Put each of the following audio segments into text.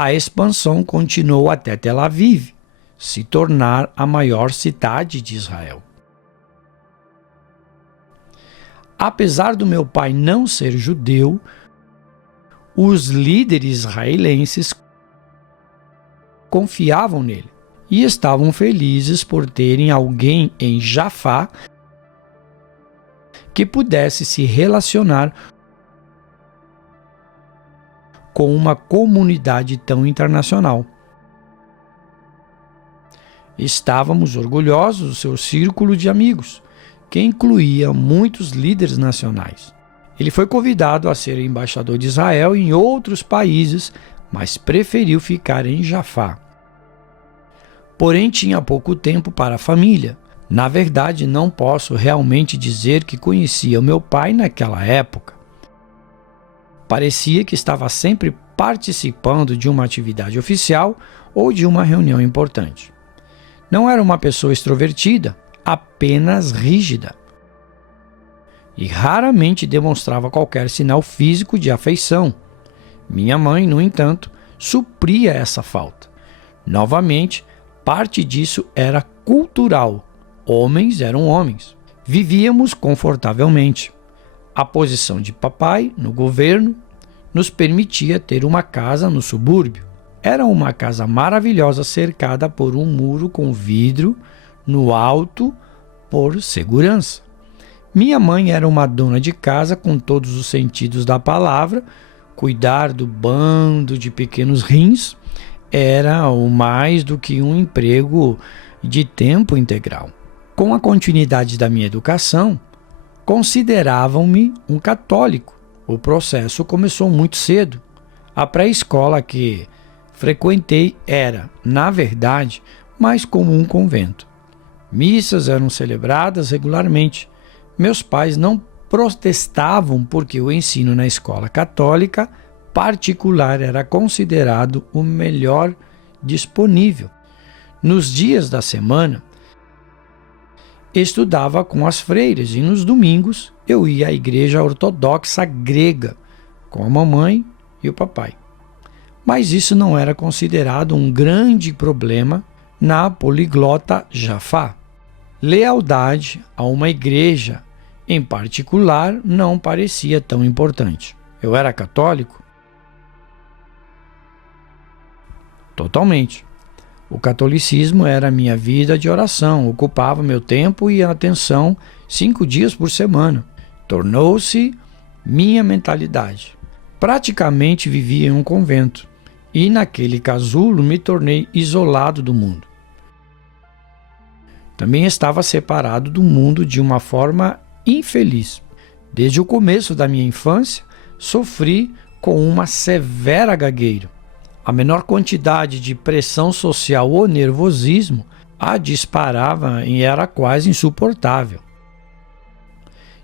A expansão continuou até Tel Aviv, se tornar a maior cidade de Israel. Apesar do meu pai não ser judeu, os líderes israelenses confiavam nele e estavam felizes por terem alguém em Jafá que pudesse se relacionar com uma comunidade tão internacional. Estávamos orgulhosos do seu círculo de amigos, que incluía muitos líderes nacionais. Ele foi convidado a ser embaixador de Israel em outros países, mas preferiu ficar em Jafá. Porém, tinha pouco tempo para a família. Na verdade, não posso realmente dizer que conhecia o meu pai naquela época. Parecia que estava sempre participando de uma atividade oficial ou de uma reunião importante. Não era uma pessoa extrovertida, apenas rígida. E raramente demonstrava qualquer sinal físico de afeição. Minha mãe, no entanto, supria essa falta. Novamente, parte disso era cultural. Homens eram homens. Vivíamos confortavelmente. A posição de papai no governo nos permitia ter uma casa no subúrbio. Era uma casa maravilhosa cercada por um muro com vidro no alto por segurança. Minha mãe era uma dona de casa com todos os sentidos da palavra. Cuidar do bando de pequenos rins era o mais do que um emprego de tempo integral. Com a continuidade da minha educação, consideravam-me um católico. O processo começou muito cedo. A pré-escola que frequentei era, na verdade, mais como um convento. Missas eram celebradas regularmente. Meus pais não protestavam porque o ensino na escola católica particular era considerado o melhor disponível. Nos dias da semana, estudava com as freiras e nos domingos eu ia à igreja ortodoxa grega com a mamãe e o papai. Mas isso não era considerado um grande problema na poliglota Jafá. Lealdade a uma igreja em particular não parecia tão importante. Eu era católico? Totalmente. O catolicismo era a minha vida de oração, ocupava meu tempo e atenção 5 dias por semana. Tornou-se minha mentalidade. Praticamente vivia em um convento e naquele casulo me tornei isolado do mundo. Também estava separado do mundo de uma forma infeliz. Desde o começo da minha infância, sofri com uma severa gagueira. A menor quantidade de pressão social ou nervosismo a disparava e era quase insuportável.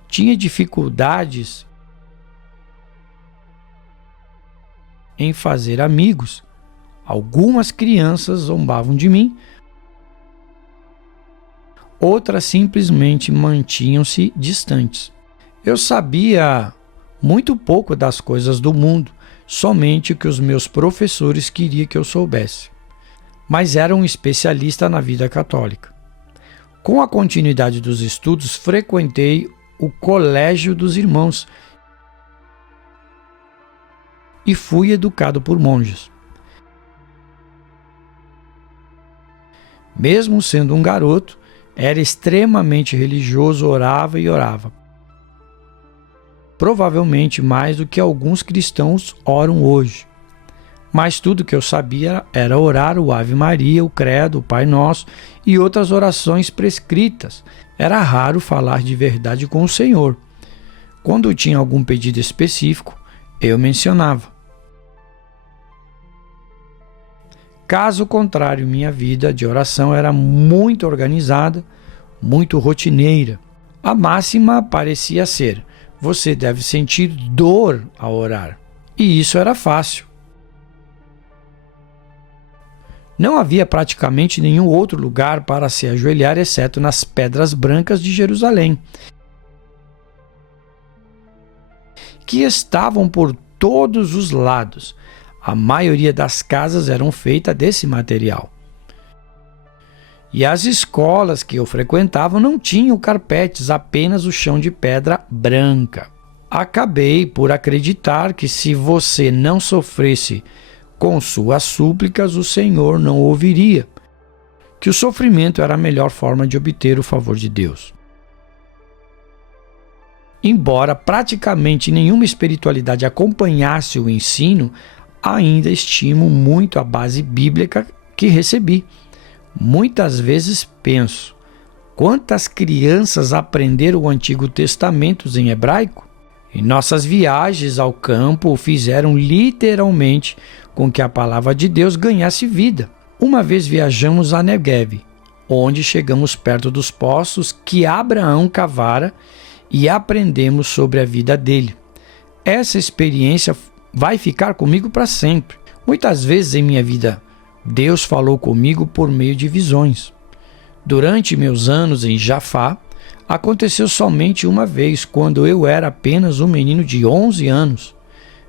Tinha dificuldades em fazer amigos. Algumas crianças zombavam de mim, outras simplesmente mantinham-se distantes. Eu sabia muito pouco das coisas do mundo, somente o que os meus professores queriam que eu soubesse. Mas era um especialista na vida católica. Com a continuidade dos estudos, frequentei o Colégio dos Irmãos e fui educado por monjas. Mesmo sendo um garoto, era extremamente religioso, orava e orava. Provavelmente mais do que alguns cristãos oram hoje. Mas tudo que eu sabia era orar o Ave Maria, o Credo, o Pai Nosso e outras orações prescritas. Era raro falar de verdade com o Senhor. Quando eu tinha algum pedido específico, eu mencionava. Caso contrário, minha vida de oração era muito organizada, muito rotineira. A máxima parecia ser: você deve sentir dor ao orar. E isso era fácil. Não havia praticamente nenhum outro lugar para se ajoelhar exceto nas pedras brancas de Jerusalém, que estavam por todos os lados. A maioria das casas eram feitas desse material. E as escolas que eu frequentava não tinham carpetes, apenas o chão de pedra branca. Acabei por acreditar que se você não sofresse com suas súplicas, o Senhor não ouviria, que o sofrimento era a melhor forma de obter o favor de Deus. Embora praticamente nenhuma espiritualidade acompanhasse o ensino, ainda estimo muito a base bíblica que recebi. Muitas vezes penso, quantas crianças aprenderam o Antigo Testamento em hebraico? Em nossas viagens ao campo fizeram literalmente com que a palavra de Deus ganhasse vida. Uma vez viajamos a Negev, onde chegamos perto dos poços que Abraão cavara e aprendemos sobre a vida dele. Essa experiência vai ficar comigo para sempre. Muitas vezes em minha vida, Deus falou comigo por meio de visões. Durante meus anos em Jafá, aconteceu somente uma vez, quando eu era apenas um menino de 11 anos.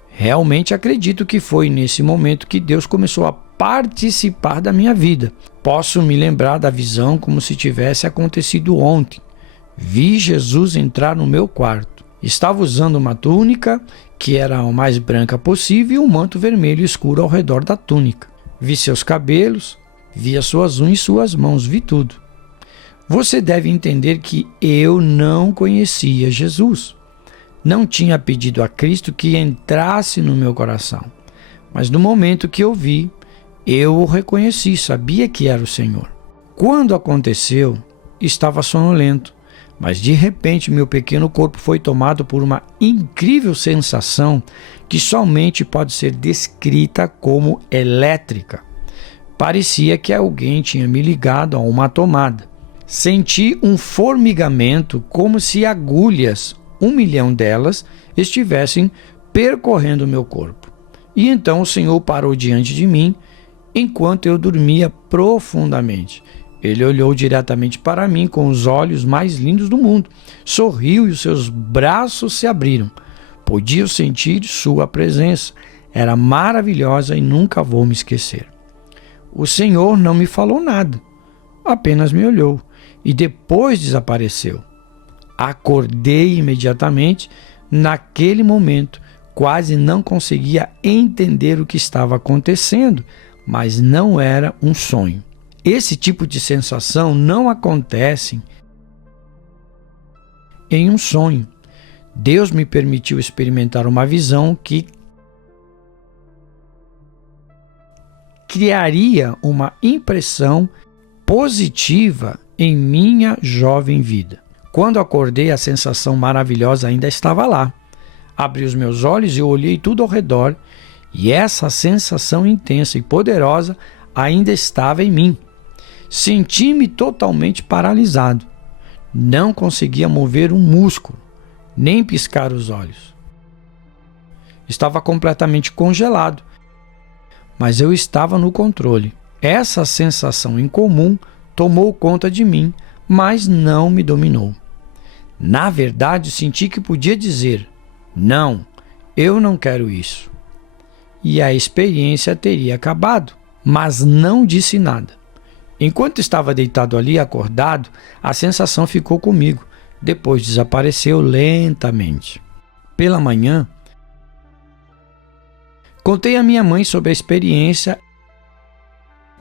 Realmente acredito que foi nesse momento que Deus começou a participar da minha vida. Posso me lembrar da visão como se tivesse acontecido ontem. Vi Jesus entrar no meu quarto. Estava usando uma túnica, que era a mais branca possível, e um manto vermelho escuro ao redor da túnica. Vi seus cabelos, vi as suas unhas e suas mãos, vi tudo. Você deve entender que eu não conhecia Jesus. Não tinha pedido a Cristo que entrasse no meu coração. Mas no momento que eu vi, eu o reconheci, sabia que era o Senhor. Quando aconteceu, estava sonolento. Mas de repente meu pequeno corpo foi tomado por uma incrível sensação que somente pode ser descrita como elétrica. Parecia que alguém tinha me ligado a uma tomada. Senti um formigamento como se agulhas, 1 milhão delas, estivessem percorrendo meu corpo. E então o Senhor parou diante de mim enquanto eu dormia profundamente. Ele olhou diretamente para mim com os olhos mais lindos do mundo. Sorriu e os seus braços se abriram. Podia sentir sua presença. Era maravilhosa e nunca vou me esquecer. O Senhor não me falou nada. Apenas me olhou e depois desapareceu. Acordei imediatamente. Naquele momento, quase não conseguia entender o que estava acontecendo, mas não era um sonho. Esse tipo de sensação não acontece em um sonho. Deus me permitiu experimentar uma visão que criaria uma impressão positiva em minha jovem vida. Quando acordei, a sensação maravilhosa ainda estava lá. Abri os meus olhos e olhei tudo ao redor, e essa sensação intensa e poderosa ainda estava em mim. Senti-me totalmente paralisado. Não conseguia mover um músculo, nem piscar os olhos. Estava completamente congelado, mas eu estava no controle. Essa sensação incomum tomou conta de mim, mas não me dominou. Na verdade, senti que podia dizer: não, eu não quero isso. E a experiência teria acabado, mas não disse nada. Enquanto estava deitado ali, acordado, a sensação ficou comigo. Depois desapareceu lentamente. Pela manhã, contei à minha mãe sobre a experiência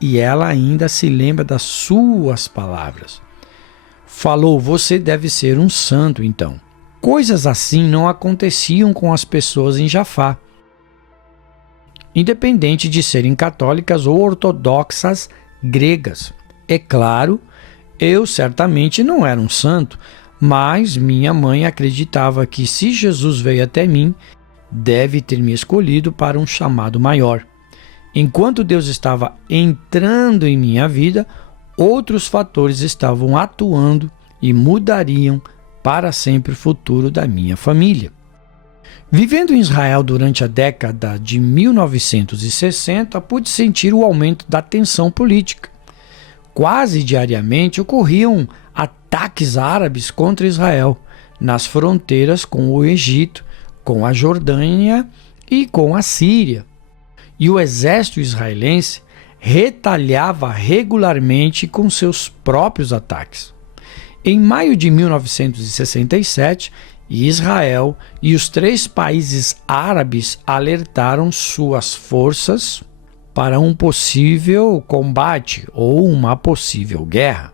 e ela ainda se lembra das suas palavras. Falou: você deve ser um santo, então. Coisas assim não aconteciam com as pessoas em Jafá. Independente de serem católicas ou ortodoxas gregas. É claro, eu certamente não era um santo, mas minha mãe acreditava que se Jesus veio até mim, deve ter me escolhido para um chamado maior. Enquanto Deus estava entrando em minha vida, outros fatores estavam atuando e mudariam para sempre o futuro da minha família. Vivendo em Israel durante a década de 1960, pude sentir o aumento da tensão política. Quase diariamente ocorriam ataques árabes contra Israel, nas fronteiras com o Egito, com a Jordânia e com a Síria. e o exército israelense retalhava regularmente com seus próprios ataques. Em maio de 1967, Israel e os 3 países árabes alertaram suas forças para um possível combate ou uma possível guerra.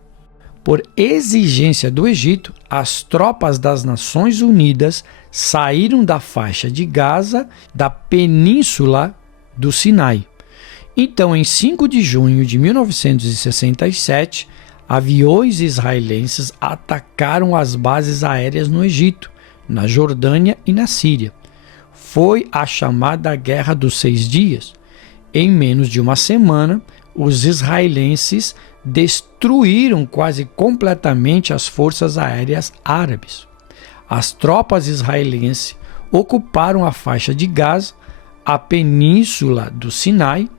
Por exigência do Egito, as tropas das Nações Unidas saíram da faixa de Gaza, da península do Sinai. Então, em 5 de junho de 1967, aviões israelenses atacaram as bases aéreas no Egito, na Jordânia e na Síria. Foi a chamada Guerra dos 6 Dias. Em menos de uma semana, os israelenses destruíram quase completamente as forças aéreas árabes. As tropas israelenses ocuparam a faixa de Gaza, a península do Sinai,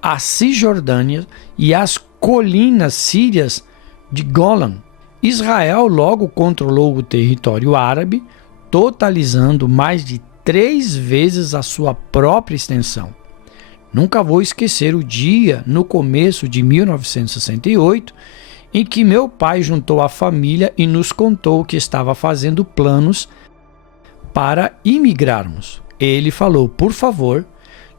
a Cisjordânia e as colinas sírias de Golan. Israel logo controlou o território árabe, totalizando mais de 3 vezes a sua própria extensão. Nunca vou esquecer o dia, no começo de 1968, em que meu pai juntou a família e nos contou que estava fazendo planos para imigrarmos. Ele falou: por favor,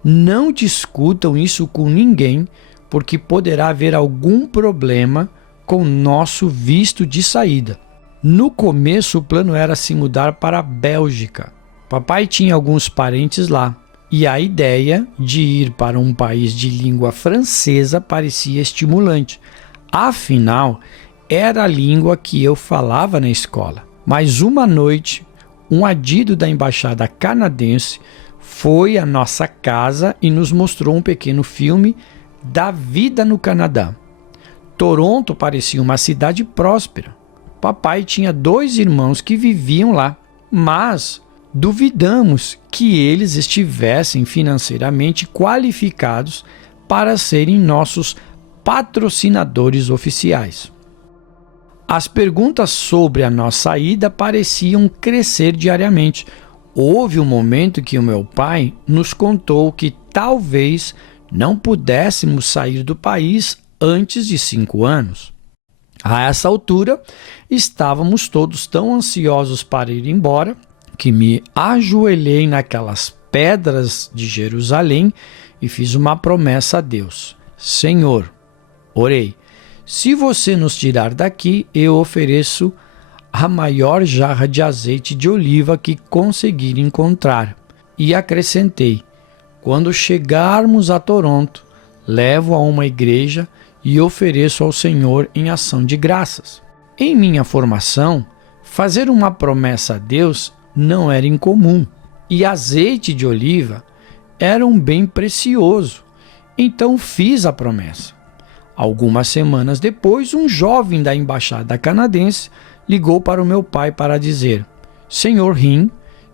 não discutam isso com ninguém, porque poderá haver algum problema com nosso visto de saída. No começo, o plano era se mudar para a Bélgica. Papai tinha alguns parentes lá, e a ideia de ir para um país de língua francesa parecia estimulante. Afinal, era a língua que eu falava na escola. Mas uma noite, um adido da embaixada canadense foi à nossa casa e nos mostrou um pequeno filme da vida no Canadá. Toronto parecia uma cidade próspera. Papai tinha 2 irmãos que viviam lá, mas duvidamos que eles estivessem financeiramente qualificados para serem nossos patrocinadores oficiais. As perguntas sobre a nossa ida pareciam crescer diariamente. Houve um momento que o meu pai nos contou que talvez não pudéssemos sair do país antes de 5 anos. A essa altura, estávamos todos tão ansiosos para ir embora que me ajoelhei naquelas pedras de Jerusalém e fiz uma promessa a Deus. Senhor, orei, se você nos tirar daqui, eu ofereço a maior jarra de azeite de oliva que conseguir encontrar. E acrescentei: quando chegarmos a Toronto, levo a uma igreja e ofereço ao Senhor em ação de graças. Em minha formação, fazer uma promessa a Deus não era incomum, e azeite de oliva era um bem precioso, então fiz a promessa. Algumas semanas depois, um jovem da embaixada canadense ligou para o meu pai para dizer: Senhor Rim,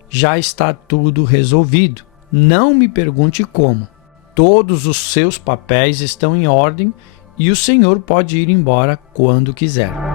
já está tudo resolvido. Não me pergunte como. Todos os seus papéis estão em ordem e o senhor pode ir embora quando quiser.